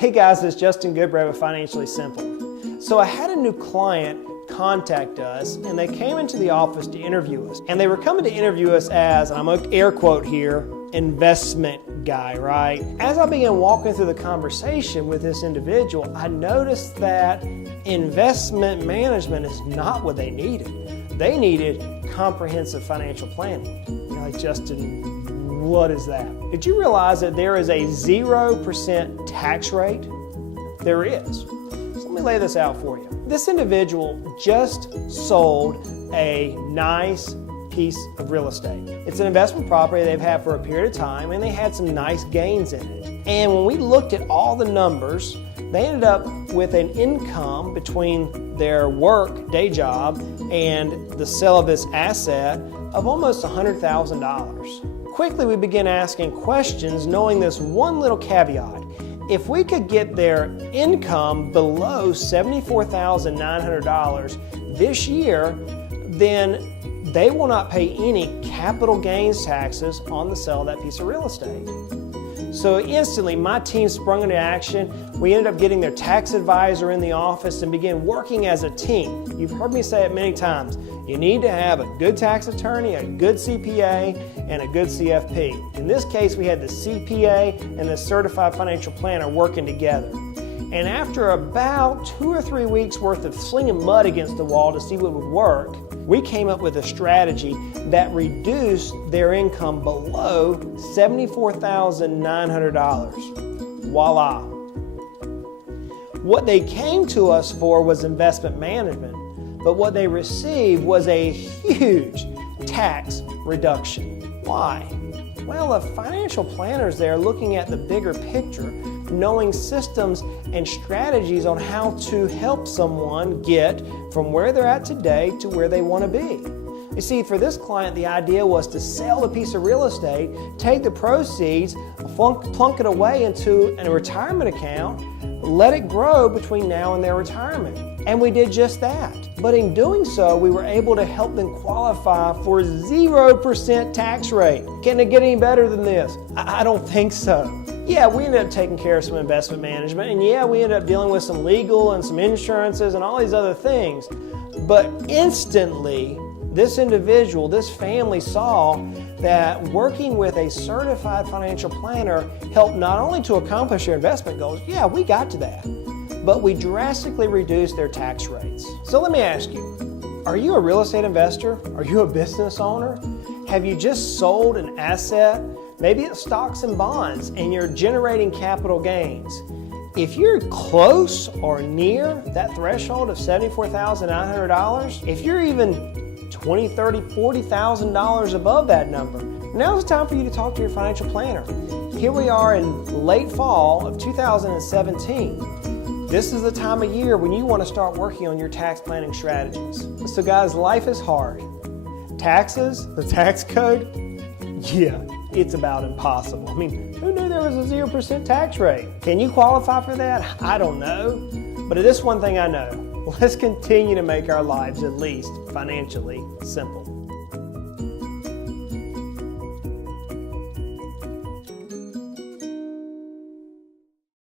Hey guys, it's Justin Goodbread with Financially Simple. So I had a new client contact us, and they came into the office to interview us. And they were coming to interview us as, and I'm going to air quote here, investment guy, right? As I began walking through the conversation with this individual, I noticed that investment management is not what they needed. They needed comprehensive financial planning. You're like, Justin, what is that? Did you realize that there is a 0% tax rate? There is. So let me lay this out for you. This individual just sold a nice piece of real estate. It's an investment property they've had for a period of time, and they had some nice gains in it. And when we looked at all the numbers, they ended up with an income between their work, day job, and the sale of this asset of almost $100,000. Quickly, we began asking questions, knowing this one little caveat. If we could get their income below $74,900 this year, then they will not pay any capital gains taxes on the sale of that piece of real estate. So instantly, my team sprung into action. We ended up getting their tax advisor in the office and began working as a team. You've heard me say it many times. You need to have a good tax attorney, a good CPA, and a good CFP. In this case, we had the CPA and the certified financial planner working together. And after about 2 or 3 weeks worth of slinging mud against the wall to see what would work, we came up with a strategy that reduced their income below $74,900. Voila. What they came to us for was investment management, but what they received was a huge tax reduction. Why? Well, the financial planners there looking at the bigger picture, knowing systems and strategies on how to help someone get from where they're at today to where they want to be. You see, for this client, the idea was to sell the piece of real estate, take the proceeds, plunk it away into a retirement account, let it grow between now and their retirement. And we did just that. But in doing so, we were able to help them qualify for 0% tax rate. Can it get any better than this? I don't think so. Yeah, we ended up taking care of some investment management, and yeah, we ended up dealing with some legal and some insurances and all these other things. But instantly, this individual, this family saw that working with a certified financial planner helped not only to accomplish their investment goals, yeah, we got to that, but we drastically reduced their tax rates. So let me ask you, are you a real estate investor? Are you a business owner? Have you just sold an asset? Maybe it's stocks and bonds, and you're generating capital gains. If you're close or near that threshold of $74,900, if you're even $20,000, $30,000, $40,000 above that number, now's the time for you to talk to your financial planner. Here we are in late fall of 2017. This is the time of year when you want to start working on your tax planning strategies. So guys, life is hard. Taxes, the tax code, yeah, it's about impossible. I mean, who knew there was a 0% tax rate? Can you qualify for that? I don't know. But it is one thing I know. Let's continue to make our lives at least financially simple.